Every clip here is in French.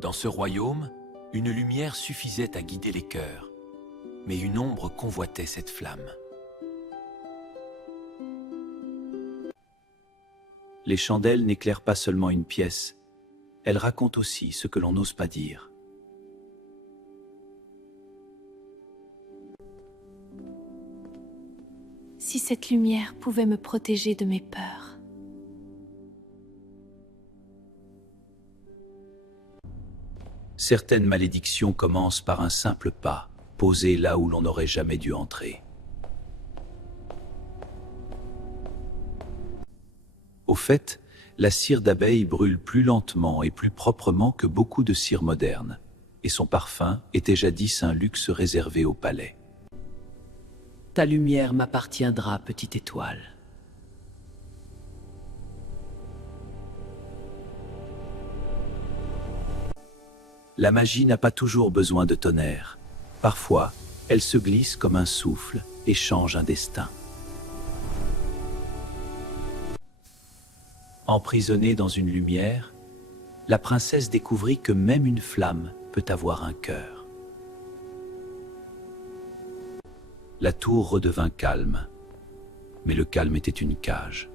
Dans ce royaume, une lumière suffisait à guider les cœurs, mais une ombre convoitait cette flamme. Les chandelles n'éclairent pas seulement une pièce, elles racontent aussi ce que l'on n'ose pas dire. Si cette lumière pouvait me protéger de mes peurs. Certaines malédictions commencent par un simple pas, posé là où l'on n'aurait jamais dû entrer. Au fait, la cire d'abeille brûle plus lentement et plus proprement que beaucoup de cires modernes, et son parfum était jadis un luxe réservé au palais. Ta lumière m'appartiendra, petite étoile. La magie n'a pas toujours besoin de tonnerre. Parfois, elle se glisse comme un souffle et change un destin. Emprisonnée dans une lumière, la princesse découvrit que même une flamme peut avoir un cœur. La tour redevint calme, mais le calme était une cage.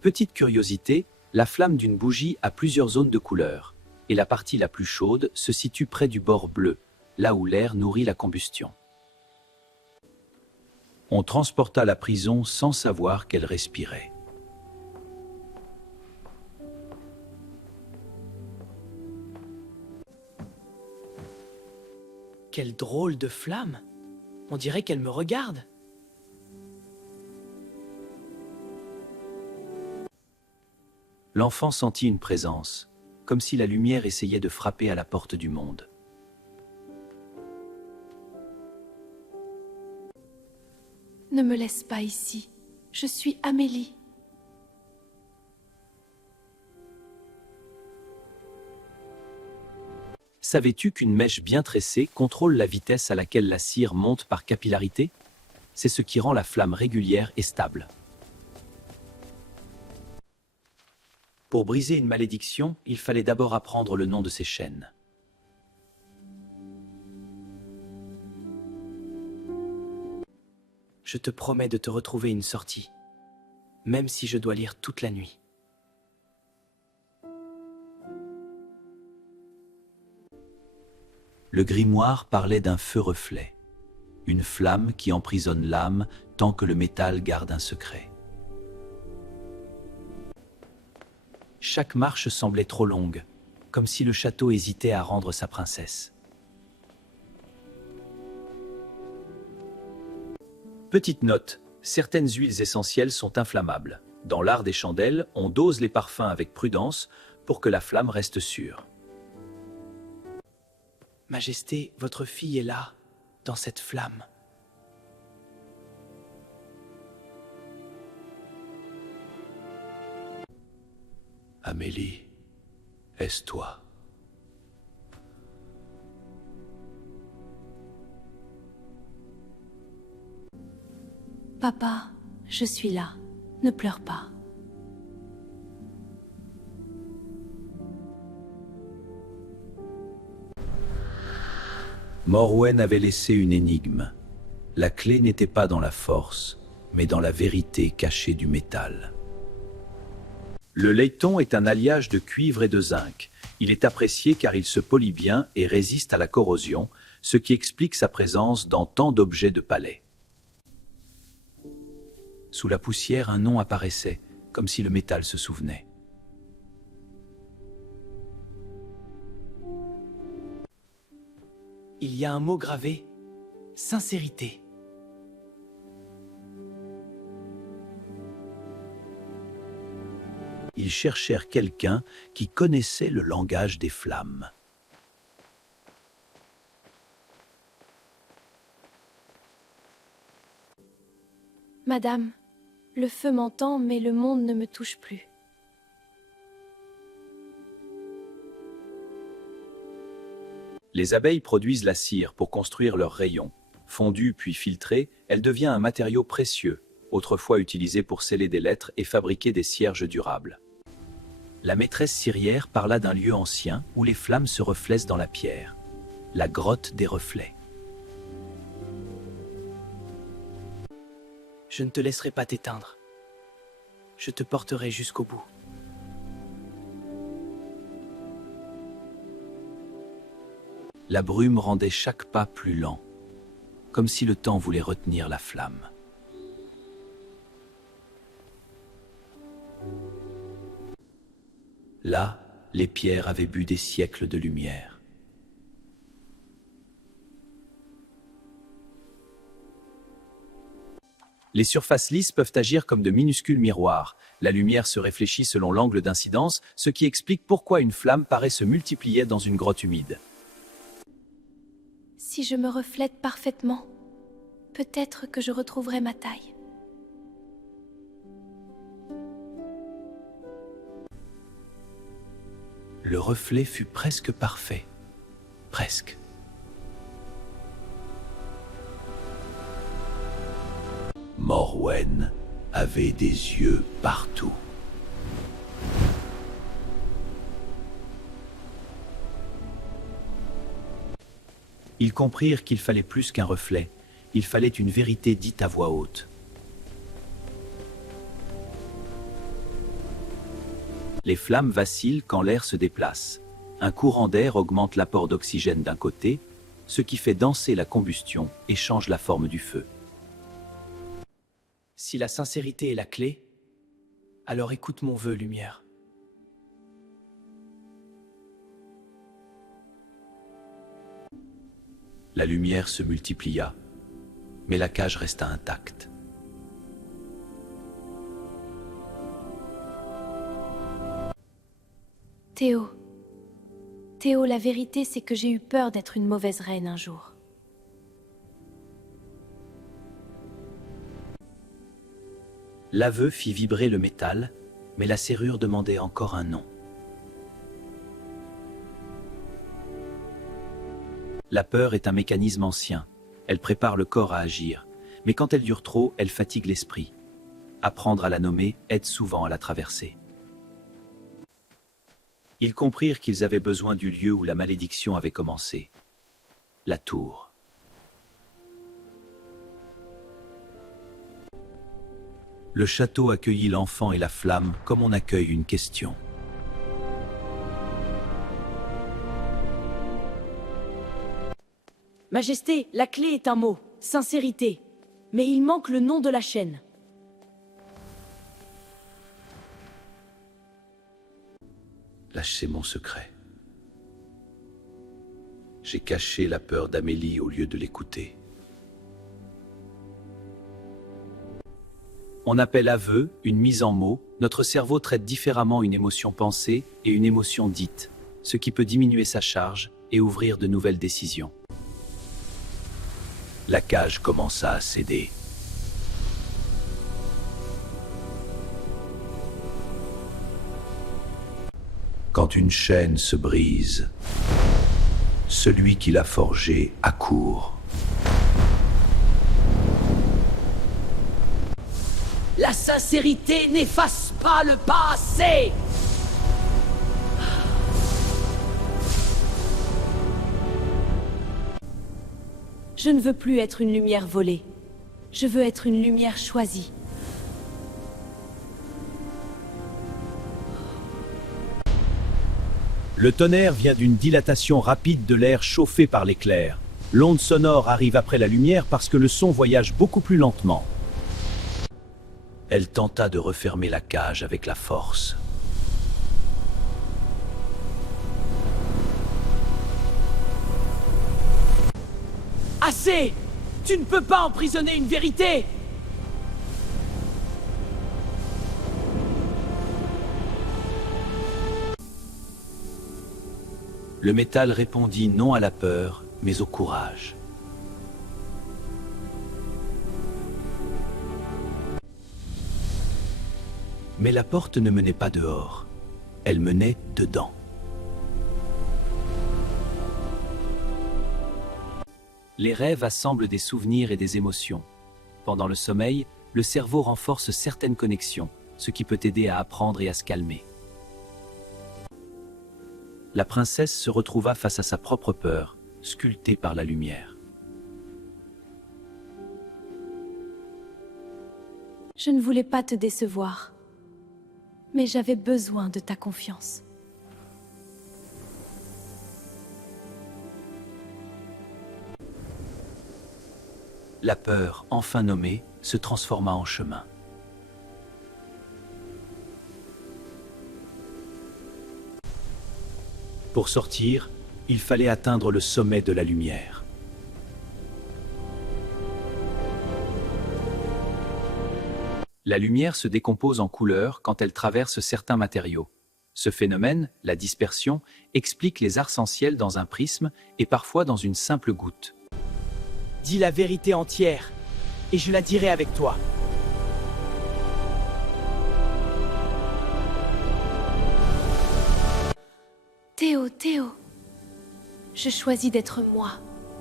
Petite curiosité, la flamme d'une bougie a plusieurs zones de couleur, et la partie la plus chaude se situe près du bord bleu, là où l'air nourrit la combustion. On transporta la prison sans savoir qu'elle respirait. Quelle drôle de flamme! On dirait qu'elle me regarde. L'enfant sentit une présence, comme si la lumière essayait de frapper à la porte du monde. Ne me laisse pas ici. Je suis Amélie. Savais-tu qu'une mèche bien tressée contrôle la vitesse à laquelle la cire monte par capillarité? C'est ce qui rend la flamme régulière et stable. Pour briser une malédiction, il fallait d'abord apprendre le nom de ses chaînes. Je te promets de te retrouver une sortie, même si je dois lire toute la nuit. Le grimoire parlait d'un feu reflet, une flamme qui emprisonne l'âme tant que le métal garde un secret. Chaque marche semblait trop longue, comme si le château hésitait à rendre sa princesse. Petite note, certaines huiles essentielles sont inflammables. Dans l'art des chandelles, on dose les parfums avec prudence pour que la flamme reste sûre. Majesté, votre fille est là, dans cette flamme. Amélie, est-ce toi? Papa, je suis là. Ne pleure pas. Morwen avait laissé une énigme. La clé n'était pas dans la force, mais dans la vérité cachée du métal. Le laiton est un alliage de cuivre et de zinc. Il est apprécié car il se polit bien et résiste à la corrosion, ce qui explique sa présence dans tant d'objets de palais. Sous la poussière, un nom apparaissait, comme si le métal se souvenait. Il y a un mot gravé, sincérité. Ils cherchèrent quelqu'un qui connaissait le langage des flammes. Madame, le feu m'entend, mais le monde ne me touche plus. Les abeilles produisent la cire pour construire leurs rayons. Fondue puis filtrée, elle devient un matériau précieux, autrefois utilisée pour sceller des lettres et fabriquer des cierges durables. La maîtresse cirière parla d'un lieu ancien où les flammes se reflètent dans la pierre, la grotte des reflets. Je ne te laisserai pas t'éteindre. Je te porterai jusqu'au bout. La brume rendait chaque pas plus lent, comme si le temps voulait retenir la flamme. Là, les pierres avaient bu des siècles de lumière. Les surfaces lisses peuvent agir comme de minuscules miroirs. La lumière se réfléchit selon l'angle d'incidence, ce qui explique pourquoi une flamme paraît se multiplier dans une grotte humide. Si je me reflète parfaitement, peut-être que je retrouverai ma taille. Le reflet fut presque parfait. Presque. Morwen avait des yeux partout. Ils comprirent qu'il fallait plus qu'un reflet, il fallait une vérité dite à voix haute. Les flammes vacillent quand l'air se déplace. Un courant d'air augmente l'apport d'oxygène d'un côté, ce qui fait danser la combustion et change la forme du feu. Si la sincérité est la clé, alors écoute mon vœu, lumière. La lumière se multiplia, mais la cage resta intacte. Théo. Théo, la vérité, c'est que j'ai eu peur d'être une mauvaise reine un jour. L'aveu fit vibrer le métal, mais la serrure demandait encore un nom. La peur est un mécanisme ancien. Elle prépare le corps à agir, mais quand elle dure trop, elle fatigue l'esprit. Apprendre à la nommer aide souvent à la traverser. Ils comprirent qu'ils avaient besoin du lieu où la malédiction avait commencé. La tour. Le château accueillit l'enfant et la flamme comme on accueille une question. Majesté, la clé est un mot, sincérité. Mais il manque le nom de la chaîne. Lâchez mon secret. J'ai caché la peur d'Amélie au lieu de l'écouter. On appelle aveu une mise en mots. Notre cerveau traite différemment une émotion pensée et une émotion dite, ce qui peut diminuer sa charge et ouvrir de nouvelles décisions. La cage commença à céder. Quand une chaîne se brise, celui qui l'a forgée accourt. La sincérité n'efface pas le passé. Je ne veux plus être une lumière volée. Je veux être une lumière choisie. Le tonnerre vient d'une dilatation rapide de l'air chauffé par l'éclair. L'onde sonore arrive après la lumière parce que le son voyage beaucoup plus lentement. Elle tenta de refermer la cage avec la force. Assez! Tu ne peux pas emprisonner une vérité! Le métal répondit non à la peur, mais au courage. Mais la porte ne menait pas dehors, elle menait dedans. Les rêves assemblent des souvenirs et des émotions. Pendant le sommeil, le cerveau renforce certaines connexions, ce qui peut aider à apprendre et à se calmer. La princesse se retrouva face à sa propre peur, sculptée par la lumière. Je ne voulais pas te décevoir, mais j'avais besoin de ta confiance. La peur, enfin nommée, se transforma en chemin. Pour sortir, il fallait atteindre le sommet de la lumière. La lumière se décompose en couleurs quand elle traverse certains matériaux. Ce phénomène, la dispersion, explique les arcs-en-ciel dans un prisme et parfois dans une simple goutte. Dis la vérité entière, et je la dirai avec toi. Théo, je choisis d'être moi,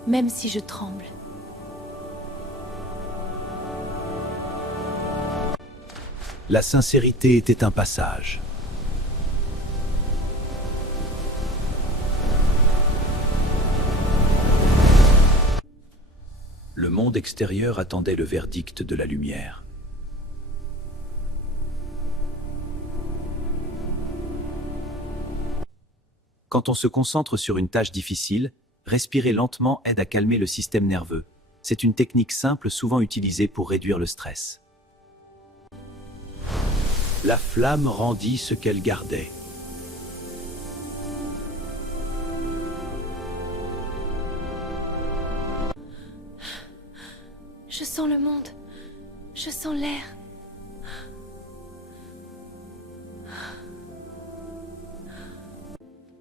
même si je tremble. La sincérité était un passage. Le monde extérieur attendait le verdict de la lumière. Quand on se concentre sur une tâche difficile, respirer lentement aide à calmer le système nerveux. C'est une technique simple souvent utilisée pour réduire le stress. La flamme rendit ce qu'elle gardait. Je sens le monde. Je sens l'air.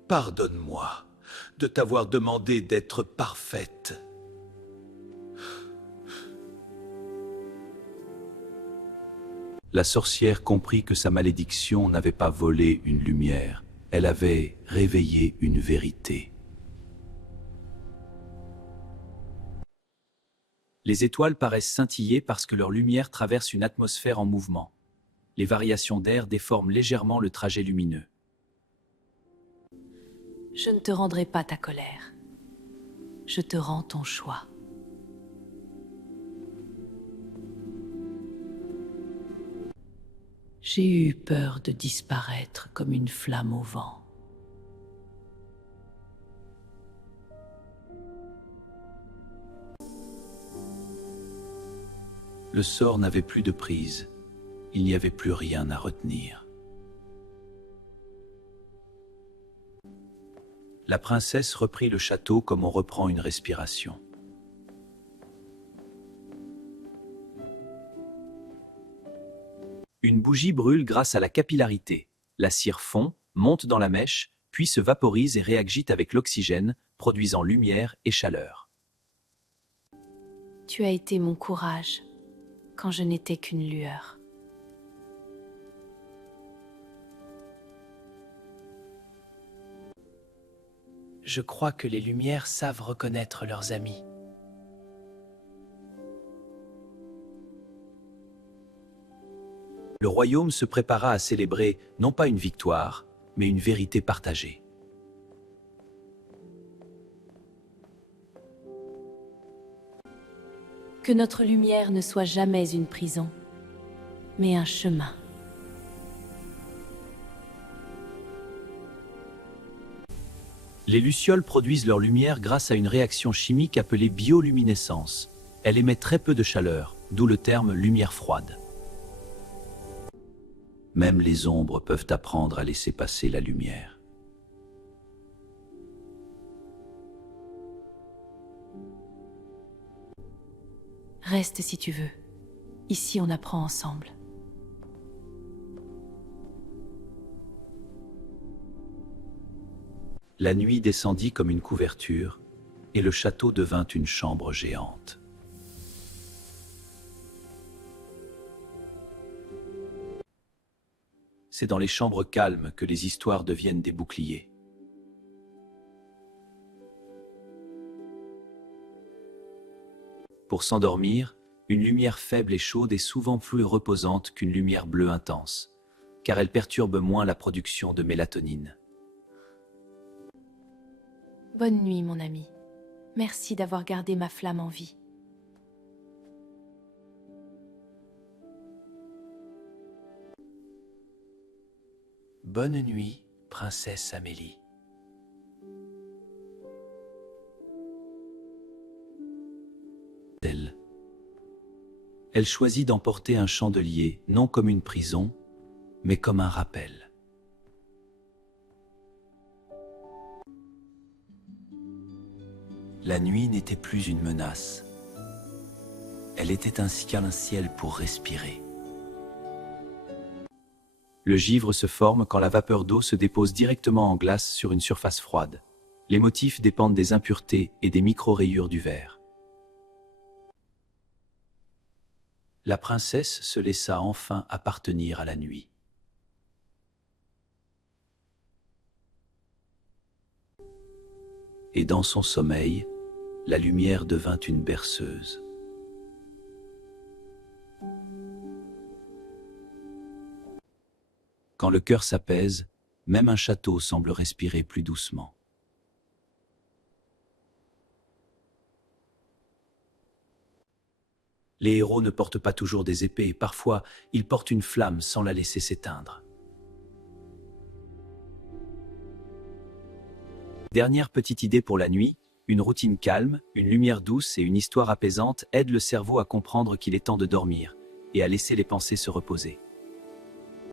Pardonne-moi de t'avoir demandé d'être parfaite. La sorcière comprit que sa malédiction n'avait pas volé une lumière, elle avait réveillé une vérité. Les étoiles paraissent scintiller parce que leur lumière traverse une atmosphère en mouvement. Les variations d'air déforment légèrement le trajet lumineux. Je ne te rendrai pas ta colère. Je te rends ton choix. J'ai eu peur de disparaître comme une flamme au vent. Le sort n'avait plus de prise. Il n'y avait plus rien à retenir. La princesse reprit le château comme on reprend une respiration. Une bougie brûle grâce à la capillarité. La cire fond, monte dans la mèche, puis se vaporise et réagite avec l'oxygène, produisant lumière et chaleur. Tu as été mon courage, quand je n'étais qu'une lueur. Je crois que les lumières savent reconnaître leurs amis. Le royaume se prépara à célébrer non pas une victoire, mais une vérité partagée. Que notre lumière ne soit jamais une prison, mais un chemin. Les lucioles produisent leur lumière grâce à une réaction chimique appelée bioluminescence. Elle émet très peu de chaleur, d'où le terme lumière froide. Même les ombres peuvent apprendre à laisser passer la lumière. Reste si tu veux. Ici, on apprend ensemble. La nuit descendit comme une couverture, et le château devint une chambre géante. C'est dans les chambres calmes que les histoires deviennent des boucliers. Pour s'endormir, Une lumière faible et chaude est souvent plus reposante qu'une lumière bleue intense, car elle perturbe moins la production de mélatonine. Bonne nuit, mon ami. Merci d'avoir gardé ma flamme en vie. Bonne nuit, princesse Amélie. Elle choisit d'emporter un chandelier, non comme une prison, mais comme un rappel. La nuit n'était plus une menace. Elle était un ciel pour respirer. Le givre se forme quand la vapeur d'eau se dépose directement en glace sur une surface froide. Les motifs dépendent des impuretés et des micro-rayures du verre. La princesse se laissa enfin appartenir à la nuit. Et dans son sommeil, la lumière devint une berceuse. Quand le cœur s'apaise, même un château semble respirer plus doucement. Les héros ne portent pas toujours des épées, parfois ils portent une flamme sans la laisser s'éteindre. Dernière petite idée pour la nuit, une routine calme, une lumière douce et une histoire apaisante aident le cerveau à comprendre qu'il est temps de dormir et à laisser les pensées se reposer.